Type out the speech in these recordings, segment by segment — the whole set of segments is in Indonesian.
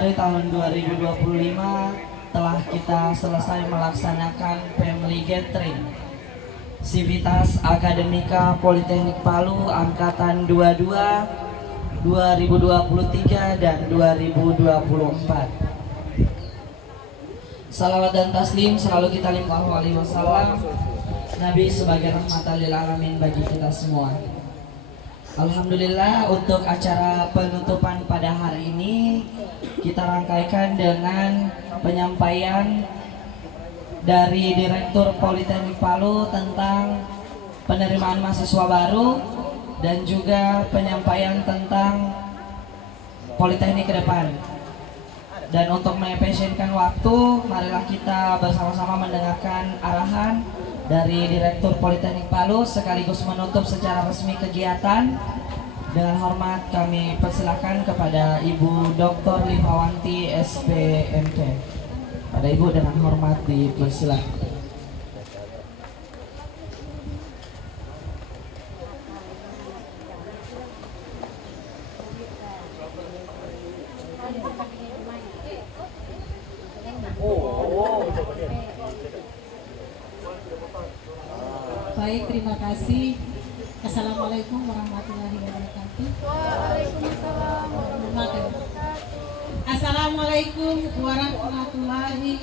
Januari tahun 2025 telah kita selesai melaksanakan Family Gathering Sivitas Akademika Politeknik Palu Angkatan 22, 2023 dan 2024. Salawat dan taslim selalu kita limpahkan alaihi wasallam, Nabi sebagai rahmatan lil alamin bagi kita semua. Alhamdulillah, untuk acara penutupan pada hari ini kita rangkaikan dengan penyampaian dari Direktur Politeknik Palu tentang penerimaan mahasiswa baru dan juga penyampaian tentang Politeknik ke depan. Dan untuk mengefisienkan waktu, marilah kita bersama-sama mendengarkan arahan dari Direktur Politeknik Palu sekaligus menutup secara resmi kegiatan. Dengan hormat kami persilakan kepada Ibu Dr. Limawanti SPMK. Pada Ibu dengan hormat dipersilakan. Baik, terima kasih. Assalamualaikum warahmatullahi wabarakatuh. Waalaikumsalam warahmatullahi wabarakatuh. Assalamualaikum warahmatullahi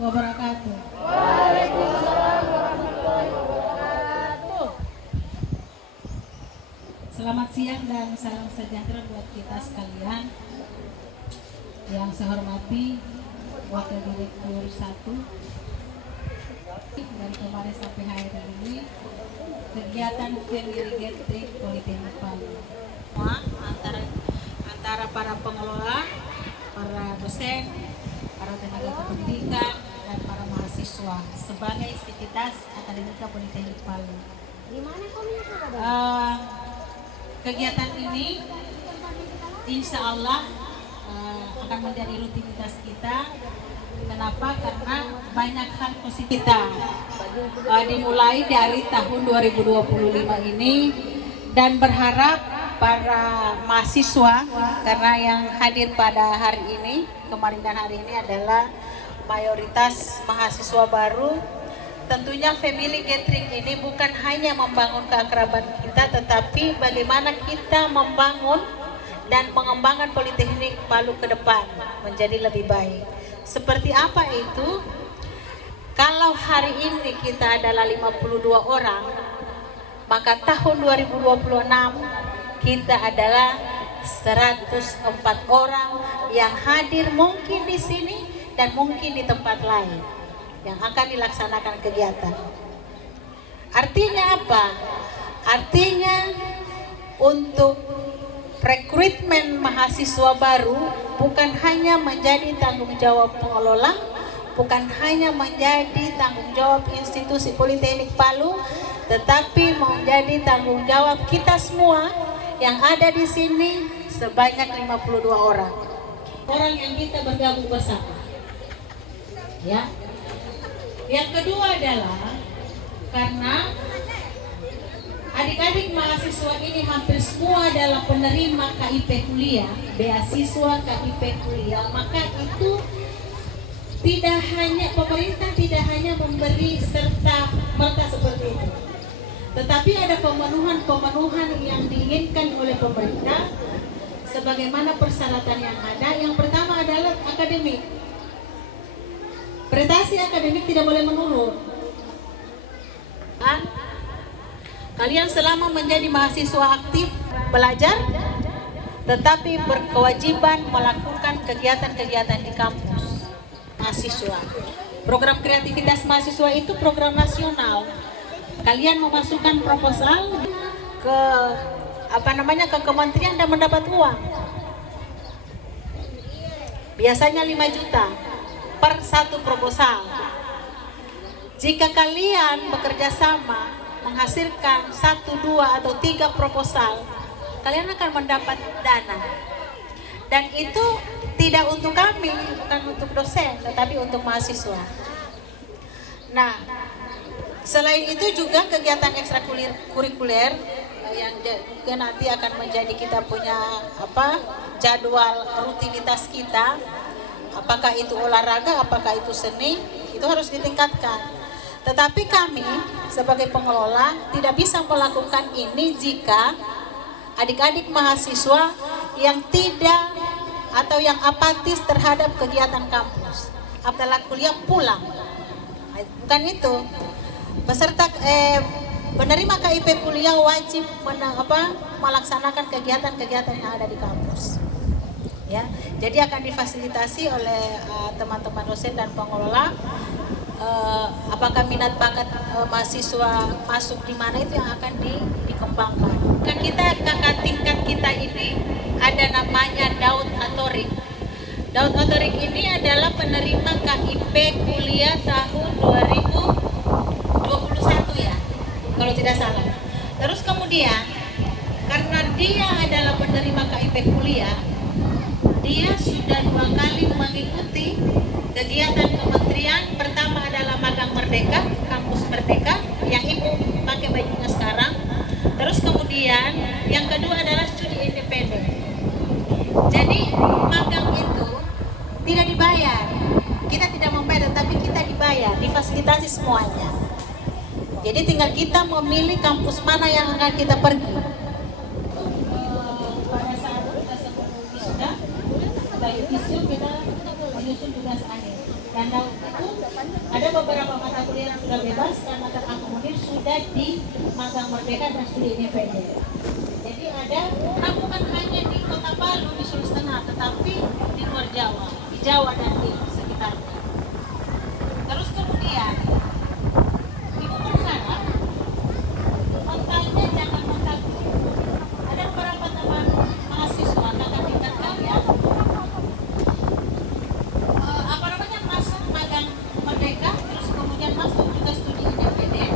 wabarakatuh. Waalaikumsalam warahmatullahi wabarakatuh. Selamat siang dan salam sejahtera buat kita sekalian. Yang saya hormati Wakil Direktur 1 dari kemarin sampai hari ini kegiatan Family Gathering Politeknik Palu antara para pengelola, para dosen, para tenaga kependidikan dan para mahasiswa sebagai Sivitas Akademika Politeknik Palu. Kegiatan ini insya Allah akan menjadi rutinitas kita. Kenapa? Karena banyak hal positif kita dimulai dari tahun 2025 ini, dan berharap para mahasiswa, karena yang hadir pada hari ini, kemarin dan hari ini adalah mayoritas mahasiswa baru. Tentunya Family Gathering ini bukan hanya membangun keakraban kita, tetapi bagaimana kita membangun dan mengembangkan Politeknik Palu ke depan menjadi lebih baik. Seperti apa itu? Kalau hari ini kita adalah 52 orang, maka tahun 2026 kita adalah 104 orang yang hadir mungkin di sini dan mungkin di tempat lain yang akan dilaksanakan kegiatan. Artinya apa? Artinya untuk rekrutmen mahasiswa baru bukan hanya menjadi tanggung jawab pengelola, bukan hanya menjadi tanggung jawab institusi Politeknik Palu, tetapi menjadi tanggung jawab kita semua yang ada di sini sebanyak 52 orang. Orang yang kita bergabung bersama. Ya. Yang kedua adalah karena adik-adik mahasiswa ini hampir semua adalah penerima KIP kuliah, beasiswa KIP kuliah, maka itu tidak hanya pemerintah tidak hanya memberi serta merta seperti itu, tetapi ada pemenuhan yang diinginkan oleh pemerintah sebagaimana persyaratan yang ada. Yang pertama adalah akademik. Prestasi akademik tidak boleh menurun. Kalian selama menjadi mahasiswa aktif belajar, tetapi berkewajiban melakukan kegiatan-kegiatan di kampus mahasiswa. Program kreativitas mahasiswa itu program nasional. Kalian memasukkan proposal ke ke kementerian dan mendapat uang. Biasanya 5 juta per satu proposal. Jika kalian bekerja sama menghasilkan 1, 2, atau 3 proposal, kalian akan mendapat dana. Dan itu tidak untuk kami, bukan untuk dosen, tetapi untuk mahasiswa. Nah, selain itu juga kegiatan ekstrakurikuler yang juga nanti akan menjadi kita punya jadwal rutinitas kita, apakah itu olahraga, apakah itu seni, itu harus ditingkatkan. Tetapi kami sebagai pengelola tidak bisa melakukan ini jika adik-adik mahasiswa yang tidak atau yang apatis terhadap kegiatan kampus. Setelah kuliah pulang. Bukan itu. Penerima KIP kuliah wajib melaksanakan kegiatan-kegiatan yang ada di kampus. Ya, jadi akan difasilitasi oleh teman-teman dosen dan pengelola. Apakah minat bakat mahasiswa masuk di mana itu yang akan dikembangkan. Kakak tingkat kita ini ada namanya Daud Atorik. Daud Atorik ini adalah penerima KIP kuliah tahun 2021 ya, kalau tidak salah. Terus kemudian karena dia adalah penerima KIP kuliah, dia sudah 2 kali mengikuti kegiatan kementerian. Pertama adalah magang Merdeka, kampus Merdeka yang ibu pakai bajunya sekarang. Terus kemudian yang kedua adalah studi independen. Jadi magang itu tidak dibayar, kita tidak membayar, tapi kita dibayar, difasilitasi semuanya. Jadi tinggal kita memilih kampus mana yang akan kita pergi. Pada saat kita sebelum wisuda, kita menyusun tugas akhir. Dan Daud itu ada beberapa mata kuliah yang sudah bebas karena terakomodir sudah di magang Merdeka dan studi independen. Jadi ada, bukan hanya di Kota Palu, di Sulawesi Tengah, tetapi di luar Jawa, di Jawa dan di sekitarnya. Terus kemudian ibu berharap mentalnya jangan mental. Ada beberapa teman mahasiswa kakak tingkat kalian masuk magang Merdeka, terus kemudian masuk juga studi independen.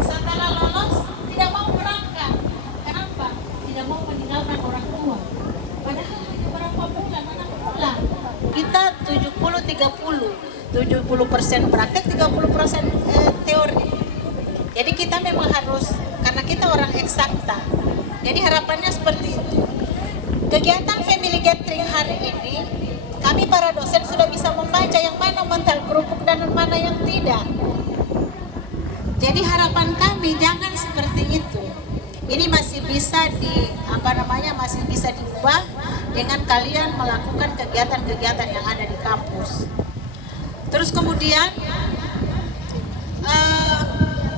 Setelah lolos tidak mau berangkat. Kenapa? Tidak mau meninggalkan orang tua. Padahal hanya berapa bulan anak pulang. Kita 70% praktek, 30% teori. Jadi kita memang harus, karena kita orang eksakta, jadi harapannya seperti itu. Kegiatan family gathering hari ini, kami para dosen sudah bisa membaca yang mana mental kerupuk dan mana yang tidak. Jadi harapan kami jangan seperti itu. Ini masih bisa masih bisa diubah dengan kalian melakukan kegiatan-kegiatan yang ada di kampus. Terus kemudian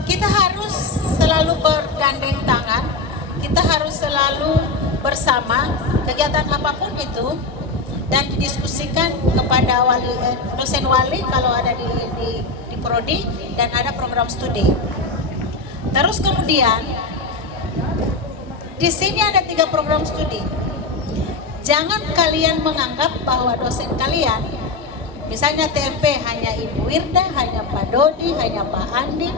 kita harus selalu bergandeng tangan, kita harus selalu bersama kegiatan apapun itu, dan didiskusikan kepada dosen wali kalau ada di prodi dan ada program studi. Terus kemudian di sini ada 3 program studi. Jangan kalian menganggap bahwa dosen kalian, misalnya TMP hanya Ibu Wirda, hanya Pak Dodi, hanya Pak Andi,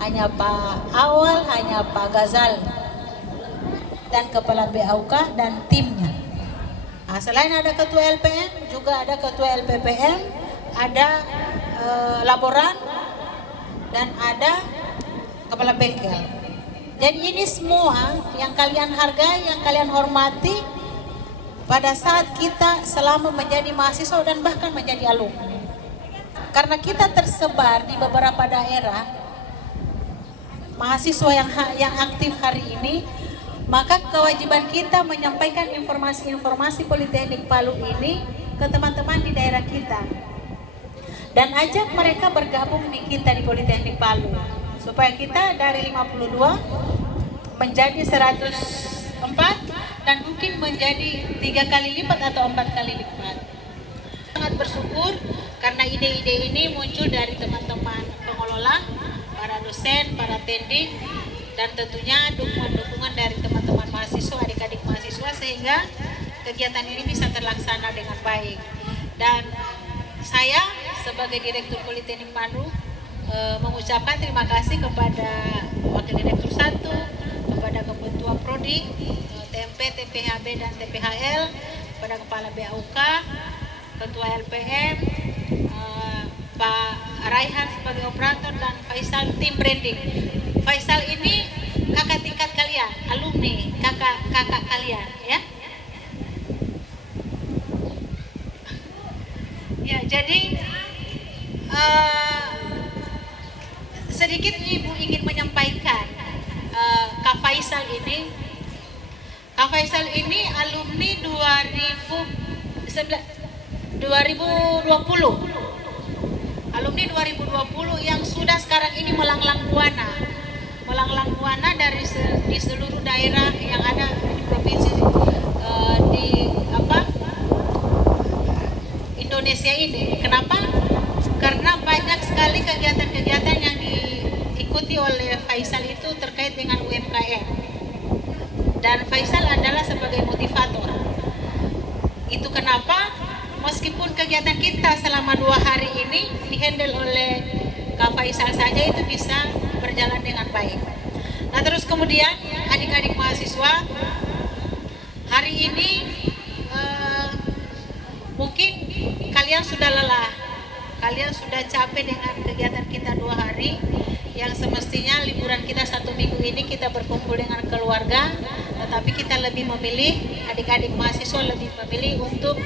hanya Pak Awal, hanya Pak Gazal, dan Kepala BAUK dan timnya. Nah, selain ada Ketua LPM, juga ada Ketua LPPM, ada laboran, dan ada Kepala Bengkel. Jadi ini semua yang kalian hargai, yang kalian hormati pada saat kita selama menjadi mahasiswa dan bahkan menjadi alumni. Karena kita tersebar di beberapa daerah, mahasiswa yang aktif hari ini, maka kewajiban kita menyampaikan informasi-informasi Politeknik Palu ini ke teman-teman di daerah kita. Dan ajak mereka bergabung di kita di Politeknik Palu. Supaya kita dari 52 menjadi 104 dan mungkin menjadi 3 kali lipat atau 4 kali lipat. Sangat bersyukur karena ide-ide ini muncul dari teman-teman pengelola, para dosen, para tendik, dan tentunya dukungan-dukungan dari teman-teman mahasiswa, adik-adik mahasiswa, sehingga kegiatan ini bisa terlaksana dengan baik. Dan saya sebagai Direktur Politeknik Palu mengucapkan terima kasih kepada Wakil Direktur 1, kepada Ketua Prodi, TMP, TPHB, dan TPHL, kepada Kepala BAUK, Ketua LPM, Pak Raihan sebagai operator, dan Faisal tim branding. Faisal ini kakak tingkat kalian, alumni, kakak kalian, ya. Ya, jadi eh, sedikit Ibu ingin menyampaikan Kak Faisal ini. Kak Faisal ini alumni 2020. Alumni 2020 yang sudah sekarang ini melanglang buana. Melanglang buana di seluruh daerah yang ada di provinsi di Indonesia ini. Kenapa? Karena banyak sekali kegiatan-kegiatan yang diikuti oleh Faisal itu terkait dengan UMKM. Dan Faisal adalah sebagai motivator. Itu kenapa meskipun kegiatan kita selama 2 hari ini dihandle oleh Kak Faisal saja itu bisa berjalan dengan baik. Nah, terus kemudian adik-adik mahasiswa hari ini mungkin kalian sudah lelah, kalian sudah capek dengan kegiatan kita 2 hari yang semestinya liburan kita 1 minggu ini kita berkumpul dengan keluarga, tetapi kita lebih memilih, adik-adik mahasiswa lebih memilih untuk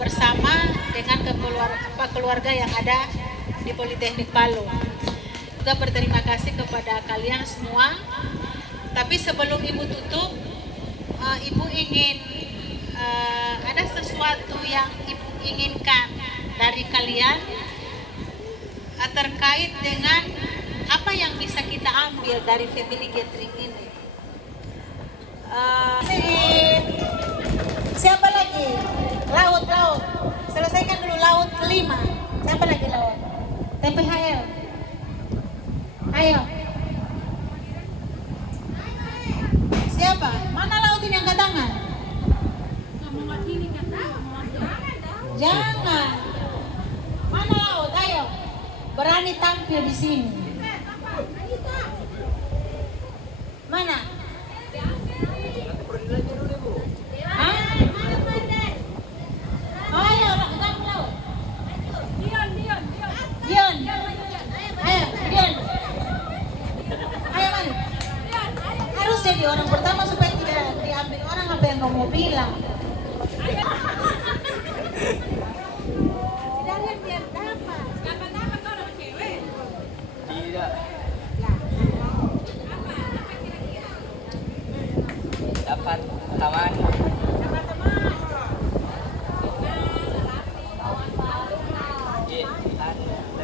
bersama dengan keluarga yang ada di Politeknik Palu. Juga berterima kasih kepada kalian semua. Tapi sebelum Ibu tutup, Ibu ingin ada sesuatu yang Ibu inginkan dari kalian terkait dengan apa yang bisa kita ambil dari family gathering ini. Siapa lagi? Laut. Selesaikan dulu laut 5. Siapa lagi laut? TPHL. Ayo. Siapa? Mana laut ini angkat tangan? Jangan. Mana laut? Ayo. Berani tampil di sini. Mana? Hah? Ayo, kamu laut. Dion. Ayo, Dion. Ayo, mari. Harus jadi orang pertama supaya tidak diambil orang apa yang kamu mau bilang. Tidak. Dapat teman.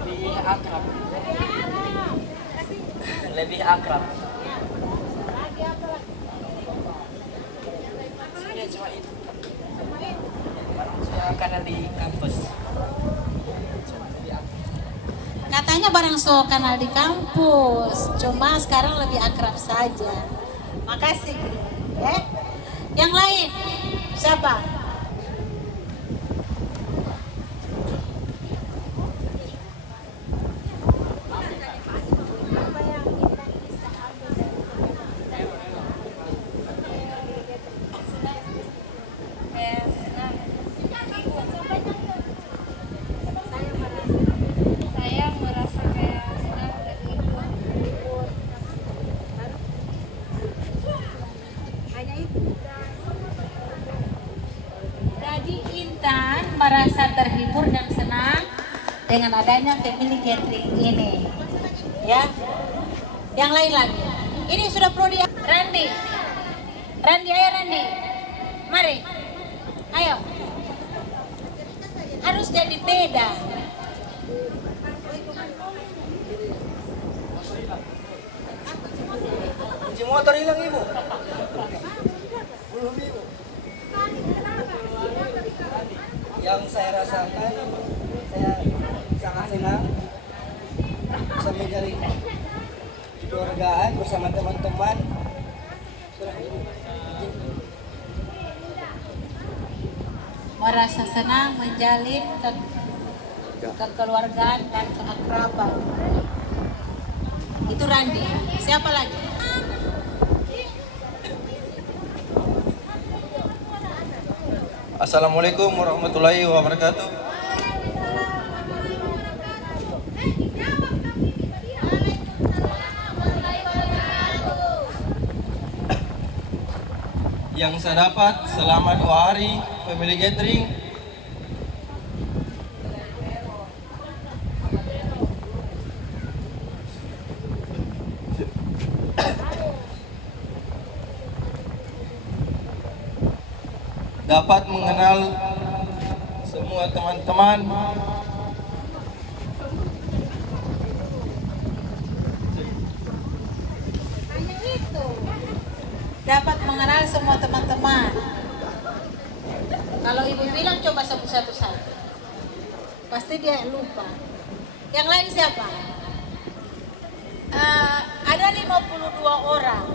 Lebih akrab. Lebih akrab. Sudah cuma itu. Sudah karena di kampus. Katanya barang so kenal di kampus, cuma sekarang lebih akrab saja. Makasih. Ya. Yang lain siapa? Saya merasa kayak senang dan libur. Hanya itu. Jadi Intan merasa terhibur dan senang dengan adanya family gathering ini. Ya. Yang lain lagi. Ini sudah prodi. Randi, ayo Randi. Mari. Ayo. Harus jadi beda. Kunci motor hilang ibu. Belum ibu. Yang saya rasakan, saya sangat senang bisa menjadi keluargaan bersama teman-teman. Merasa senang menjalin kekeluargaan dan keakraban. Itu Randi. Siapa lagi? Assalamualaikum warahmatullahi wabarakatuh. Yang saya dapat selama 2 hari family gathering, dapat mengenal semua teman-teman dapat mengenal semua teman-teman. Kalau ibu bilang coba satu-satu saja, pasti dia lupa. Yang lain siapa? Ada 52 orang.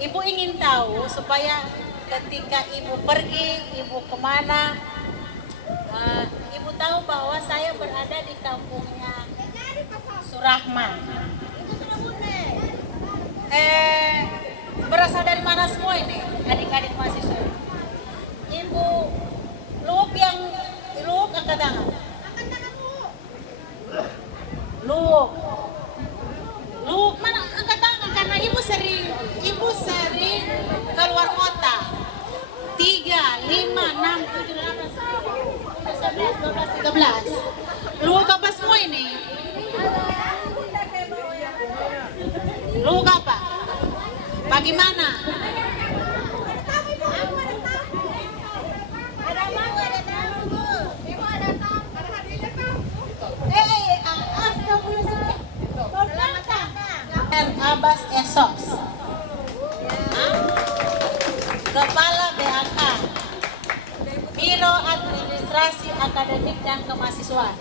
Ibu ingin tahu supaya ketika ibu pergi, ibu kemana, ibu tahu bahwa saya berada di kampungnya Surahman. Berasal dari mana semua ini adik-adik mahasiswa? Ibu Luuk angkat tangan. Luuk mana angkat tangan karena ibu sering keluar kota. 3, 5, 6, 7, 8, 11, 12, 13. Luuk apa semua ini? Luuk apa? Bagaimana? Abbas Esos, Kepala BAK, Biro Administrasi Akademik dan Kemahasiswaan.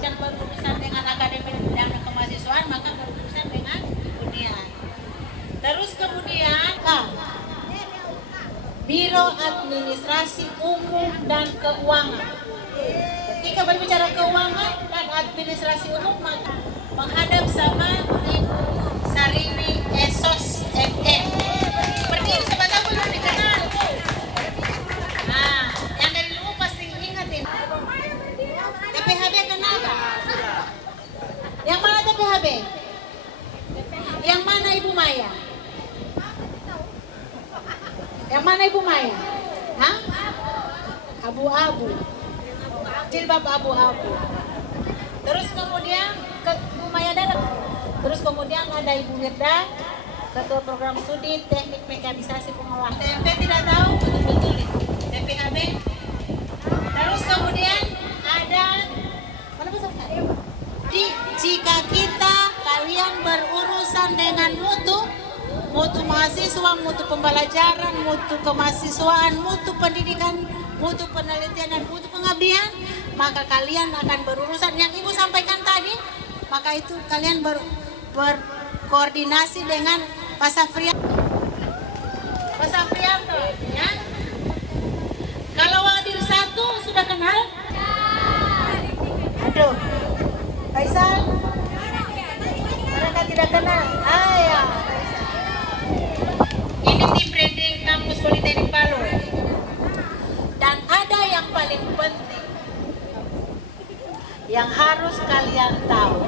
Dan berurusan dengan akademik dan kemahasiswaan, maka berurusan dengan Unian. Terus kemudian Biro Administrasi Umum dan Keuangan. Ketika berbicara keuangan dan administrasi umum, maka menghadap sama Ibu Sarini Esos MM. Berdiri siapa tahu belum dikenal. Nah, yang dari dulu pasti ingatin. TPHB kenal gak? Yang mana TPHB? Yang mana Ibu Maya? Yang mana Ibu Maya? Hah? Abu-abu. Jilbab abu-abu. Terus kemudian Ibu Maya datang. Terus kemudian ada Ibu Wirda, Ketua Program Studi Teknik Mekanisasi Pengolahan. TMP tidak tahu betul-betul itu. TPHB. Terus kemudian ada mana peserta? Jika kalian berurusan dengan mutu mahasiswa, mutu pembelajaran, mutu kemahasiswaan, mutu pendidikan, mutu penelitian dan mutu pengabdian, maka kalian akan berurusan yang Ibu sampaikan tadi. Maka itu kalian berkoordinasi dengan Pak Safrianto. Pak Safrianto, ya. Kalau Wadir 1 sudah kenal? Aduh, Faisal? Mereka tidak kenal. Ya. Ini tim branding kampus Politeknik Palu. Dan ada yang paling penting yang harus kalian tahu.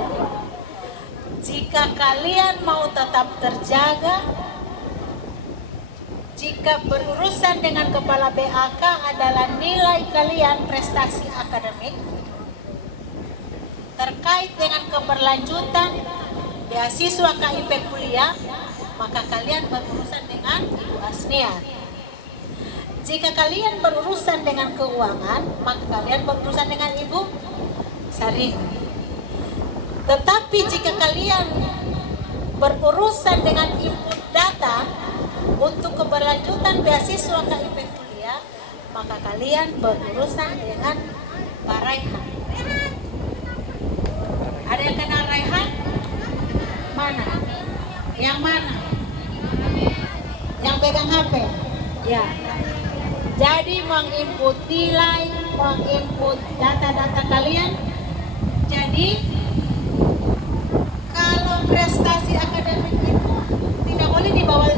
Jika kalian mau tetap terjaga, jika berurusan dengan kepala BAK adalah nilai kalian prestasi akademik terkait dengan keberlanjutan beasiswa KIP kuliah, maka kalian berurusan dengan Ibu Asniar. Jika kalian berurusan dengan keuangan, maka kalian berurusan dengan Ibu Sarini. Tetapi jika kalian berurusan dengan input data untuk keberlanjutan beasiswa KIP kuliah, maka kalian berurusan dengan Pak Raihan. Ada yang kenal Raihan? Mana? Yang mana? Yang pegang HP? Ya. Jadi menginput nilai, menginput data-data kalian. Jadi kalau prestasi akademik itu tidak boleh di bawah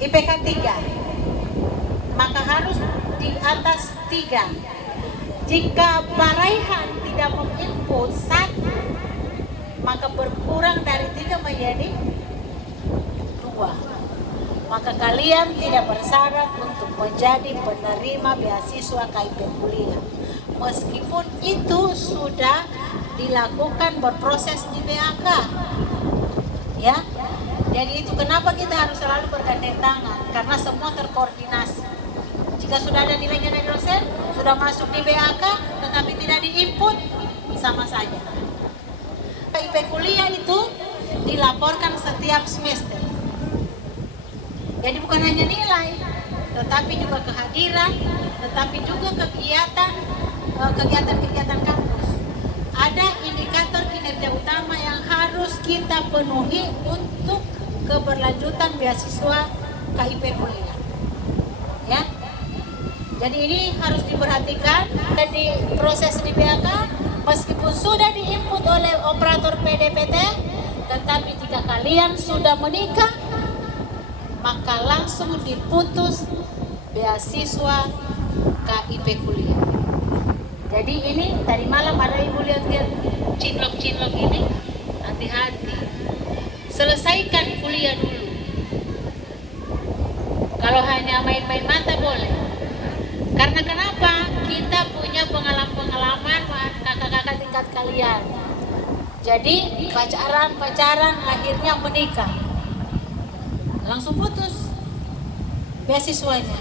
IPK 3, maka harus di atas 3. Jika Pak Raihan tidak menginput 1, maka berkurang dari 3 menjadi 2. Maka kalian tidak bersyarat untuk menjadi penerima beasiswa KIP kuliah. Meskipun itu sudah dilakukan berproses di BAK. Ya. Jadi itu kenapa kita harus selalu bergandeng tangan, karena semua terkoordinasi. Jika sudah ada nilainya dari dosen, sudah masuk di BAK, tetapi tidak diinput, sama saja. IP kuliah itu dilaporkan setiap semester. Jadi bukan hanya nilai, tetapi juga kehadiran, tetapi juga kegiatan kampus. Ada indikator kinerja utama yang harus kita penuhi untuk keberlanjutan beasiswa KIP kuliah. Ya. Jadi ini harus diperhatikan. Jadi proses di BAK meskipun sudah diinput oleh operator PDPT, tetapi jika kalian sudah menikah, maka langsung diputus beasiswa KIP kuliah. Jadi ini tadi malam ada ibu lihat-lihat cinlok-cinlok ini, hati-hati. Selesaikan kuliah dulu. Kalau hanya main-main mata boleh. Karena kenapa? Kita punya pengalaman kakak-kakak tingkat kalian. Jadi pacaran akhirnya menikah. Langsung putus beasiswanya.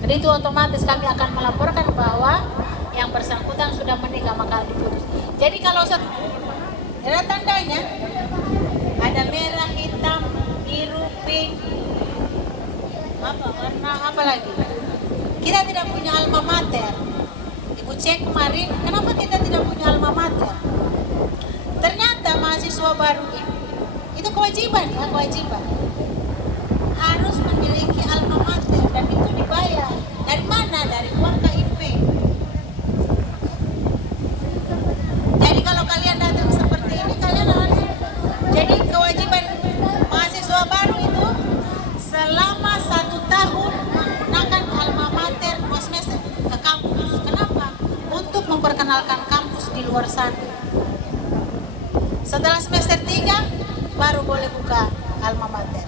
Jadi itu otomatis kami akan melaporkan bahwa yang bersangkutan sudah menikah, maka diputus. Jadi kalau ada tandanya, ada merah, hitam, biru, pink, warna apa lagi? Kita tidak punya alma mater. Ibu cek kemarin, kenapa kita tidak punya alma mater? Ternyata mahasiswa baru itu kewajiban harus memiliki alma mater, dan itu dibayar. Dari mana? Dari uang KIP. Jadi kalau kalian datang seperti ini, kalian harus, jadi kewajiban mahasiswa baru itu selama 1 tahun menggunakan alma mater 2 semester ke kampus. Kenapa? Untuk memperkenalkan kampus di luar sana. Setelah semester 3 baru boleh buka alma mater.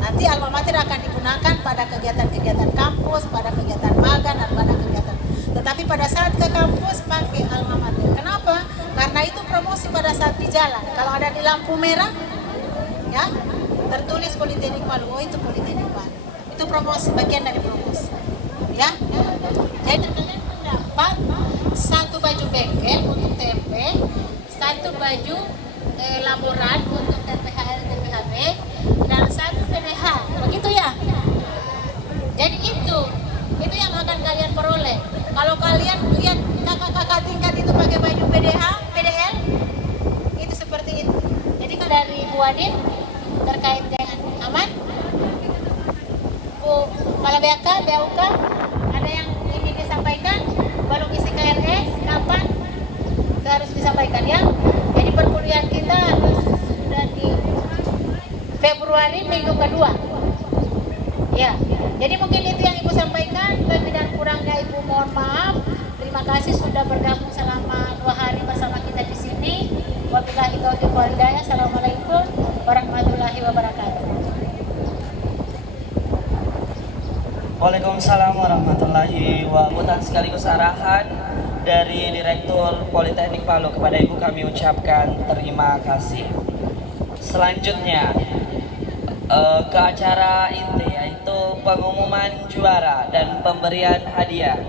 Nanti alma mater akan digunakan pada kegiatan-kegiatan kampus, pada kegiatan magang, dan pada kegiatan. Tetapi pada saat ke kampus pakai alma mater. Kenapa? Karena itu promosi pada saat di jalan. Kalau ada di lampu merah, ya tertulis Politeknik Palu. Oh, itu Politeknik Palu. Itu promosi, bagian dari promosi. Ya. Jadi kalian mendapat 1 baju bengkel untuk TMP, 1 baju laboran untuk TPHL, TPHB, dan 1 PDH, begitu ya. Jadi itu yang akan kalian peroleh. Kalau kalian lihat kakak-kakak tingkat itu pakai baju PDH, PDL, itu seperti itu. Jadi kan dari Bu Adin terkait dengan aman, Bu Kepala BAK, BAUK, ada yang ingin disampaikan? Belum isi KRS, kapan? Itu harus disampaikan ya. Jadi perkuliahan kita sudah di Februari minggu kedua. Ya, jadi mungkin itu yang Ibu sampaikan. Lebih dan kurangnya Ibu mohon maaf. Terima kasih sudah bergabung selama 2 hari bersama kita di sini. Wabillahi taufiq wal hidayah. Assalamualaikum warahmatullahi wabarakatuh. Waalaikumsalam warahmatullahi wabarakatuh. Sekaligus arahan dari Direktur Politeknik Palu kepada Ibu kami ucapkan terima kasih. Selanjutnya ke acara inti, yaitu pengumuman juara dan pemberian hadiah.